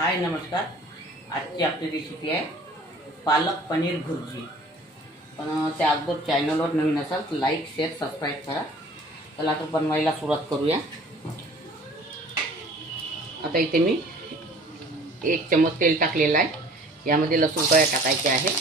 हाय नमस्कार. आजची आपली रेसिपी आहे पालक पनीर भुर्जी. पण त्या अगोदर चॅनलवर नवीन असाल तर लाईक शेअर सबस्क्राईब करा. चला तर बनवायला सुरुवात करूया. आता इथे मी एक चमच तेल टाकलेलं आहे. यामध्ये लसूण कळ्या टाकायच्या आहे.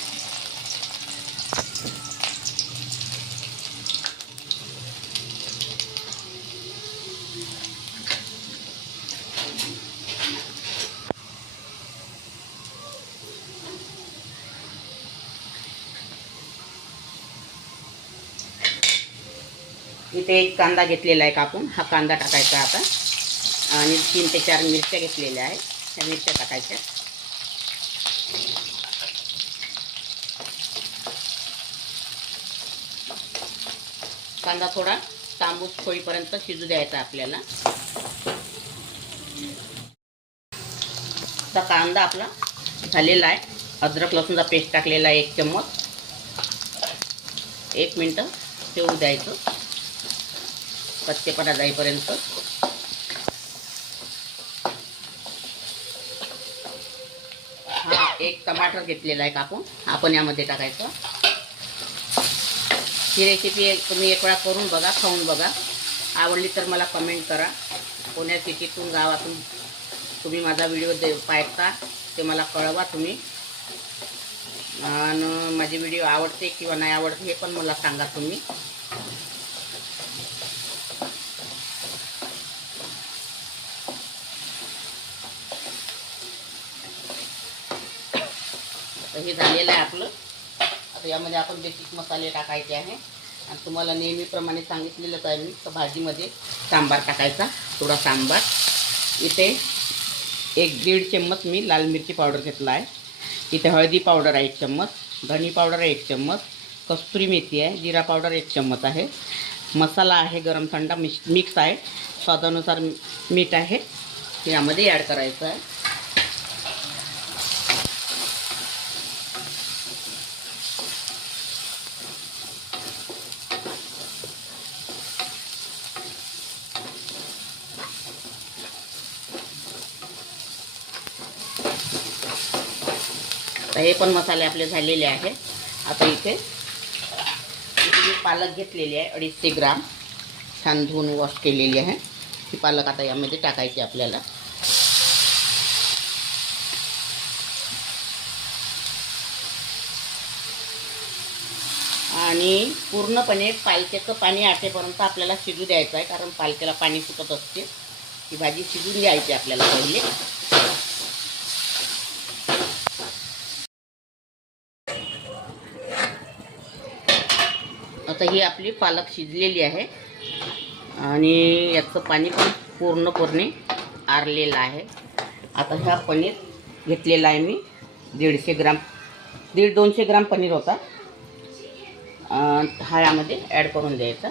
इथे एक कांदा घेतलेला आहे कापून. हा कांदा टाकायचा आता. आणि तीन ते चार मिरच्या घेतलेल्या आहेत. त्या मिरच्या टाकायच्या. कांदा थोडा तांबूस होईपर्यंत शिजू द्यायचा आपल्याला. आता कांदा आपला झालेला आहे. अद्रक लसूणचा पेस्ट टाकलेला आहे एक चम्मच. एक मिनटं ठेवू द्यायचं. कच्चेपणा जाईपर्यंत. हा एक टमाटर घेतलेला आहे कापून. आपण यामध्ये टाकायचं. ही रेसिपी तुम्ही एक वेळा करून बघा खाऊन बघा. आवडली तर मला कमेंट करा. पुण्या सिटीतून गावातून तुम्ही माझा व्हिडिओ दे पाहता ते मला कळवा तुम्ही. आणि माझे व्हिडिओ आवडते किंवा नाही आवडते हे पण मला सांगा तुम्ही. तर हे झालेलं आहे आपलं. आता यामध्ये आपण बेसिक मसाले टाकायचे आहे. आणि तुम्हाला नेहमीप्रमाणे सांगितलेलंच आहे मी तर भाजीमध्ये सांबार टाकायचा. थोडा सांबार. इथे एक दीड चम्मच मी लाल मिरची पावडर घेतला आहे. इथे हळदी पावडर आहे एक चम्मच धनी पावडर आहे एक चम्मच कस्तुरी मेथी आहे जिरा पावडर एक चम्मच आहे. मसाला आहे गरम थंडा मिक्स मिक्स आहे. स्वादानुसार मीठ आहे. यामध्ये ॲड करायचं आहे. तर हे पण मसाले आपले झालेले आहे आता इथे मी पालक घेतलेली आहे अडीचशे ग्राम. छान धुवून वॉश केलेली आहे. ही पालक आता यामध्ये टाकायची आपल्याला. आणि पूर्णपणे पालक्याचं पाणी आटेपर्यंत आपल्याला शिजू द्यायचं आहे कारण पालक्याला पाणी सुटत असते. ही भाजी शिजून द्यायची आपल्याला पहिले. आता ही आपली पालक शिजलेली आहे. आणि याचं पाणी पण पूर्णपणे आरलेलं आहे. आता हा पनीर घेतलेला आहे मी. दीडशे ग्राम दीड दोनशे ग्राम पनीर होता. हा यामध्ये ॲड करून द्यायचा.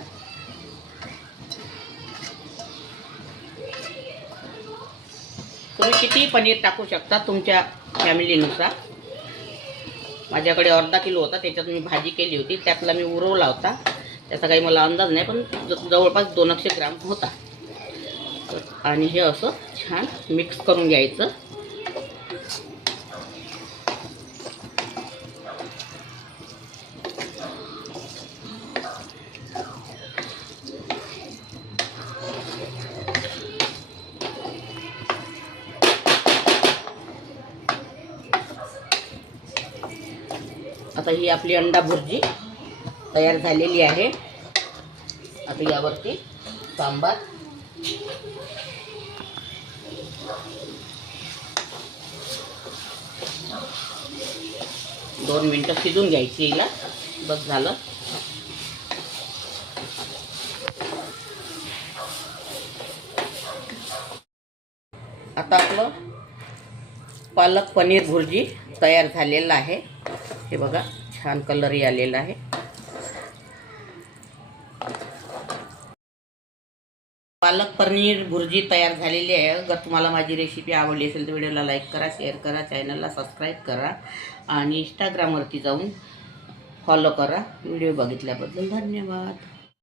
तुम्ही किती पनीर टाकू शकता तुमच्या फॅमिलीनुसार माझ्याकडे अर्धा किलो होता त्याच्यात मी भाजी केली होती त्यातला मी उरवला होता. त्याचा काही मला अंदाज नाही पण जवळपास दोन ग्राम होता. तर- आणि हे असं छान मिक्स करून घ्यायचं. आता ही आपली अंडा भुर्जी तयार झालेली आहे. आता यावरती सांबार. दोन मिनटं शिजून घ्यायची हिला. बस झालं. आता आपलं पालक पनीर भुर्जी तयार झालेलं आहे. हे बघा छान कलरही आलेला आहे. पालक पनीर भुर्जी तयार झालेली आहे. अगर तुम्हाला माझी रेसिपी आवडली असेल तर व्हिडिओला लाईक करा शेअर करा चॅनलला सबस्क्राईब करा आणि इंस्टाग्रामवरती जाऊन फॉलो करा. व्हिडिओ बघितल्याबद्दल धन्यवाद.